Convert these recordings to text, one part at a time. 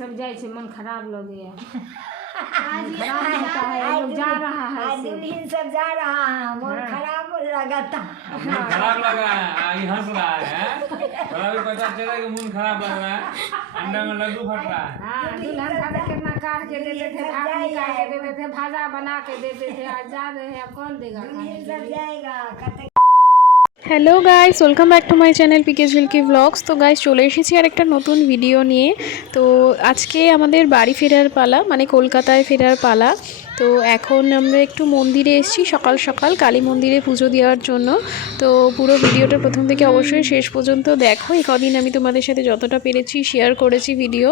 सब जाए छे मन खराब लगे खराब होता है लोग जा रहा है दुल्हन सब जा रहा है मन खराब लगा था मन खराब लगा ये हंस रहा है थोड़ा भी पता चला कि मन खराब लग रहा है अंडा में लड्डू फट रहा है हाँ दुल्हन खाते कितना काट के देते थे भात निकाल के देते थे भाजा बना के देते थे आज जा रहे हैं अब कौन देगा खाने के सब लिए? जाएगा कहते hello guys, welcome back to my channel PK Jhilki vlogs. তো গাইস চলে এসেছি আর একটা নতুন ভিডিও নিয়ে। তো আজকে আমাদের বাড়ি ফেরার পালা, মানে কলকাতায় ফেরার পালা। তো এখন আমরা একটু মন্দিরে এসেছি সকাল সকাল কালী মন্দিরে পুজো দেওয়ার জন্য। তো পুরো ভিডিওটা প্রথম থেকে অবশ্যই শেষ পর্যন্ত দেখো। এই কদিন আমি তোমাদের সাথে যতটা পেরেছি শেয়ার করেছি ভিডিও।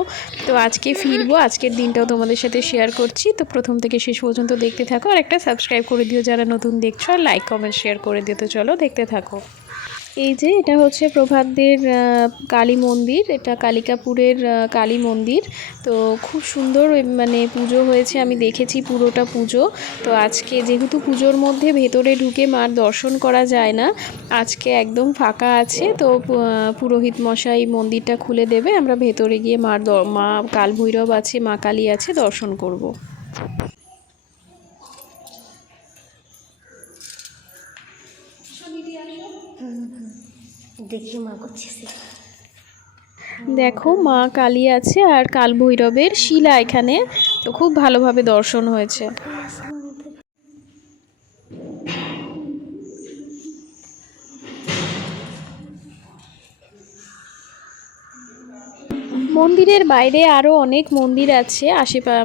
তো আজকে ফিরবো, আজকের দিনটাও তোমাদের সাথে শেয়ার করছি। তো প্রথম থেকে শেষ পর্যন্ত দেখতে থাকো, আর একটা সাবস্ক্রাইব করে দিও যারা নতুন দেখছো, আর লাইক কমেন্ট শেয়ার করে দিও। তো চলো দেখতে থাকো। এই যে এটা হচ্ছে প্রভাতদের কালী মন্দির, এটা কালিকাপুরের কালী মন্দির। তো খুব সুন্দর মানে পুজো হয়েছে, আমি দেখেছি পুরোটা পুজো। তো আজকে যেহেতু পুজোর মধ্যে ভেতরে ঢুকে মার দর্শন করা যায় না, আজকে একদম ফাঁকা আছে। তো পুরোহিত মশাই মন্দিরটা খুলে দেবে, আমরা ভেতরে গিয়ে মা কাল ভৈরব আছে, মা কালী আছে, দর্শন করব। देखिए माँ को अच्छे से দেখো মা কালী আছে আর কাল ভৈরবের শিলা এখানে। তো খুব ভালোভাবে দর্শন হয়েছে। মন্দিরের বাইরে আরও অনেক মন্দির আছে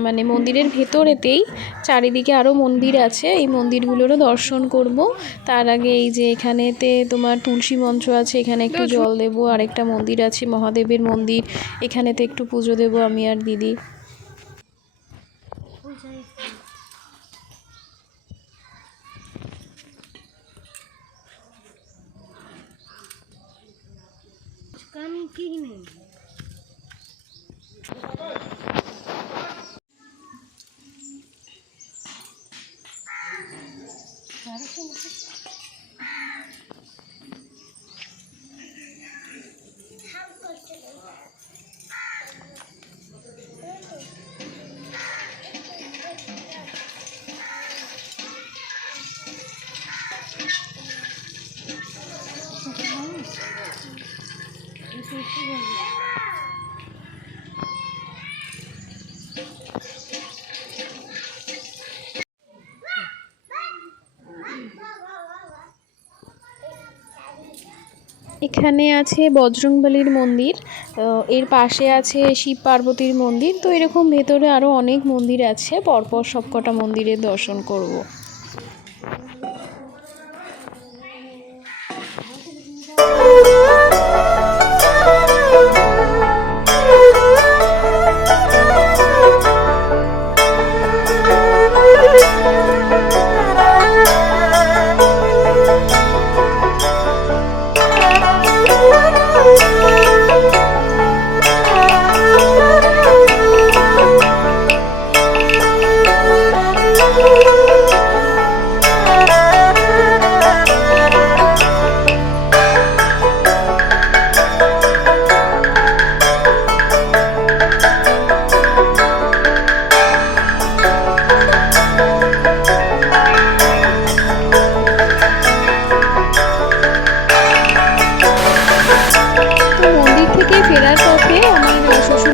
মানে মন্দিরের ভেতরেতেই চারিদিকে আরও মন্দির আছে, এই মন্দিরগুলোরও দর্শন করব। তার আগে এই যে এখানেতে তোমার তুলসী মঞ্চ আছে, এখানে একটু জল দেবো। আরেকটা মন্দির আছে মহাদেবের মন্দির, এখানেতে একটু পুজো দেবো আমি আর দিদি। काम की ही नहीं এখানে আছে বজরংবলীর মন্দির, এর পাশে আছে শিব পার্বতীর মন্দির। তো এরকম ভেতরে আরও অনেক মন্দির আছে, পরপর সবকটা মন্দিরের দর্শন করব।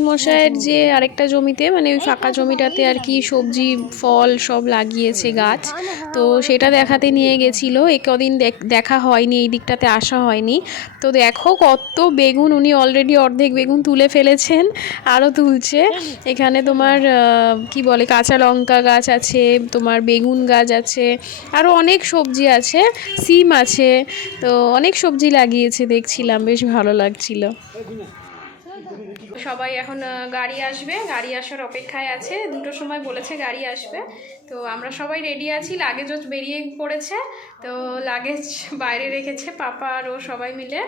মশাইয়ের যে আরেকটা জমিতে, মানে ওই ফাঁকা জমিটাতে আর কি সবজি ফল সব লাগিয়েছে গাছ। তো সেটা দেখাতে নিয়ে গেছিলো, এ কদিন দেখা হয়নি, এই দিকটাতে আসা হয়নি। তো দেখো কত বেগুন, উনি অলরেডি অর্ধেক বেগুন তুলে ফেলেছেন, আরও তুলছে। এখানে তোমার কি বলে কাঁচা লঙ্কা গাছ আছে, তোমার বেগুন গাছ আছে, আরও অনেক সবজি আছে, সিম আছে। তো অনেক সবজি লাগিয়েছে দেখছিলাম, বেশ ভালো লাগছিল। সবাই এখন গাড়ি আসবে, গাড়ি আসার অপেক্ষায় আছে, 2টোর সময় বলেছে গাড়ি আসবে। তো আমরা সবাই রেডি আছি, লাগেজও বেরিয়ে পড়েছে। তো লাগেজ বাইরে রেখেছে পাপা আর ও সবাই মিলে।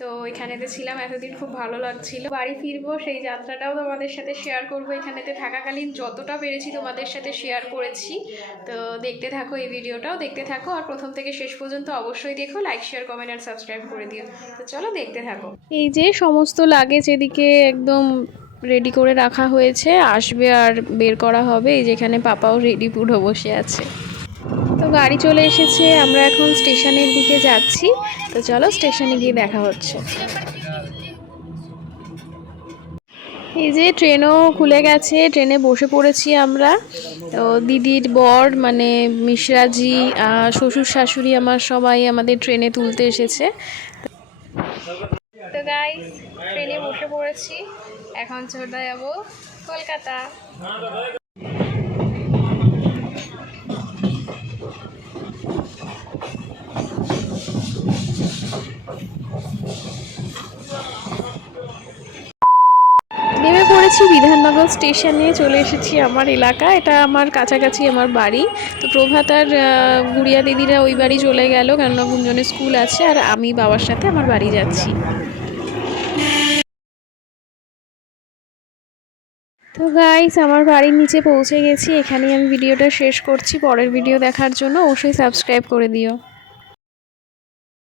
তো এখানেতে ছিলাম এতদিন, খুব ভালো লাগছিল। বাড়ি ফিরবো, সেই যাত্রাটাও তোমাদের সাথে শেয়ার করবো। এখানেতে থাকাকালীন যতটা পেরেছি তোমাদের সাথে শেয়ার করেছি। তো দেখতে থাকো, এই ভিডিওটাও দেখতে থাকো, আর প্রথম থেকে শেষ পর্যন্ত অবশ্যই দেখো, লাইক শেয়ার কমেন্ট আর সাবস্ক্রাইব করে দিও। তো চলো দেখতে থাকো। এই যে সমস্ত লাগেজ এদিকে একদম রেডি করে রাখা হয়েছে, আসবে আর বের করা হবে। এই যেখানে পাপাও রেডি পুরো বসে আছে। তো গাড়ি চলে এসেছে, আমরা এখন স্টেশনের দিকে যাচ্ছি। তো চলো স্টেশনে গিয়ে দেখা হচ্ছে। এই যে ট্রেনও খুলে গেছে, ট্রেনে বসে পড়েছি আমরা। তো দিদির বর মানে মিশ্রাজি, শ্বশুর শাশুড়ি আমার সবাই আমাদের ট্রেনে তুলতে এসেছে। তো গাইস ট্রেনে বসে পড়েছি, এখন চলে যাবো কলকাতা। নেমে পড়েছি বিধাননগর স্টেশনে, চলে এসেছি আমার এলাকা, এটা আমার কাছাকাছি আমার বাড়ি। তো প্রভাত আর গুড়িয়া দিদিরা ওই বাড়ি চলে গেল, কেননা গুঞ্জনের স্কুল আছে, আর আমি বাবার সাথে আমার বাড়ি যাচ্ছি। তো গাইস আমার বাড়ির নিচে পৌঁছে গেছি, এখানেই আমি ভিডিওটা শেষ করছি। পরের ভিডিও দেখার জন্য অবশ্যই সাবস্ক্রাইব করে দিও।